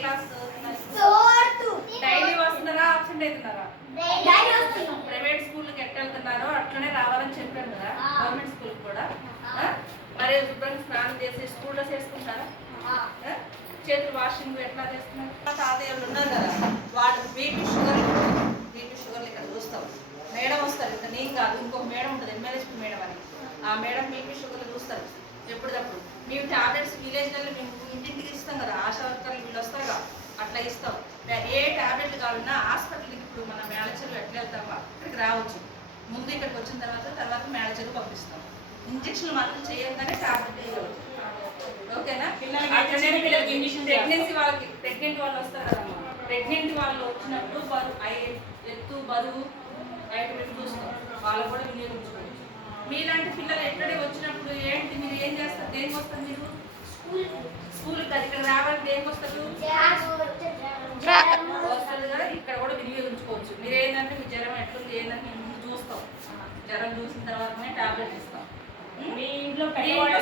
Class daily వస్తున్నారా absent అవుతున్నారా? Private స్కూల్కి ఎట్లా వెళ్తున్నారో అట్లనే రావాలని చెప్పాను కదా, గవర్నమెంట్ స్కూల్ కూడా. మరి శుభ్రంగా స్నానం చేసి స్కూల్ డ్రెస్ వేసుకుంటారా? చేతులు వాషింగ్ ఎట్లా చేస్తున్నారు? తాతయ్యలు ఉన్నారు కదా, వాళ్ళు బీపీ షుగర్లు ఇక్కడ చూస్తాం. మేడం వస్తారు, ఇక్కడ నేను కాదు, ఇంకొక మేడం ఉంటుంది, ఎమ్మెల్యేస్పీ మేడం అని. ఆ మేడం బీపీ షుగర్లు చూస్తారు ఎప్పటికప్పుడు. మేము టాబ్లెట్స్ విలేజ్లలో మేము ఇంటింటికి ఇస్తాం కదా, ఆశా వర్కర్లు వీళ్ళు వస్తారు కదా, అట్లా ఇస్తాం. ఏ టాబ్లెట్లు కావాలన్నా హాస్పిటల్కి ఇప్పుడు మన మేనేజర్లు ఎట్లా వెళ్తామో ఇక్కడికి రావచ్చు. ముందు ఇక్కడికి వచ్చిన తర్వాత మేనేజర్కి పంపిస్తాం. ఇంజక్షన్లు మాత్రం చేయగానే టాబ్లెట్ వేయవచ్చు. ఓకేనా? ప్రెగ్నెన్సీ వాళ్ళకి ప్రెగ్నెంట్ వాళ్ళు వస్తారు కదమ్మా, ప్రెగ్నెంట్ వాళ్ళు వచ్చినప్పుడు ఎత్తు బరువు ఐటమ్ చూస్తాం, వాళ్ళు కూడా వినియోగించుకోవచ్చు. మీలాంటి పిల్లలు ఎక్కడే వచ్చినప్పుడు ఏంటి మీరు ఏం చేస్తారు? దేనికి వస్తారు మీరు? స్కూల్కి అది ఇక్కడ రావాలి, దేనికి వస్తారు? వస్తుంది కదా, ఇక్కడ కూడా వినియోగించుకోవచ్చు. మీరు ఏంటంటే మీ జ్వరం ఎట్లుంది ఏంటంటే మేము ముందు చూస్తాం, జ్వరం చూసిన తర్వాతనే టాబ్లెట్ ఇస్తాం. మీ ఇంట్లో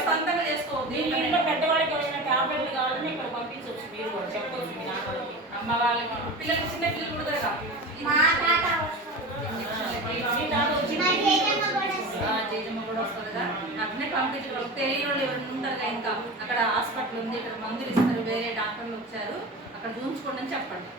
సొంతంగా చేసుకోవచ్చు. మీ ఇంట్లో పెద్దవాళ్ళకి ఎవరైనా టాబ్లెట్లు కావాలని ఇక్కడ పంపించవచ్చు, మీరు కూడా చెప్పవచ్చు మీ నాన్నకి, అమ్మ వాళ్ళకి. పిల్లలకి చిన్న పిల్లలు కూడా కదా జేజమ్మ కూడా వస్తుంది కదా, అట్నే పంపించడం. తెలియని వాళ్ళు ఎవరైనా ఉంటారు కదా, ఇంకా అక్కడ హాస్పిటల్ ఉంది, ఇక్కడ మందులు ఇస్తారు, వేరే డాక్టర్లు వచ్చారు, అక్కడ చూపించుకోండి అని చెప్పండి.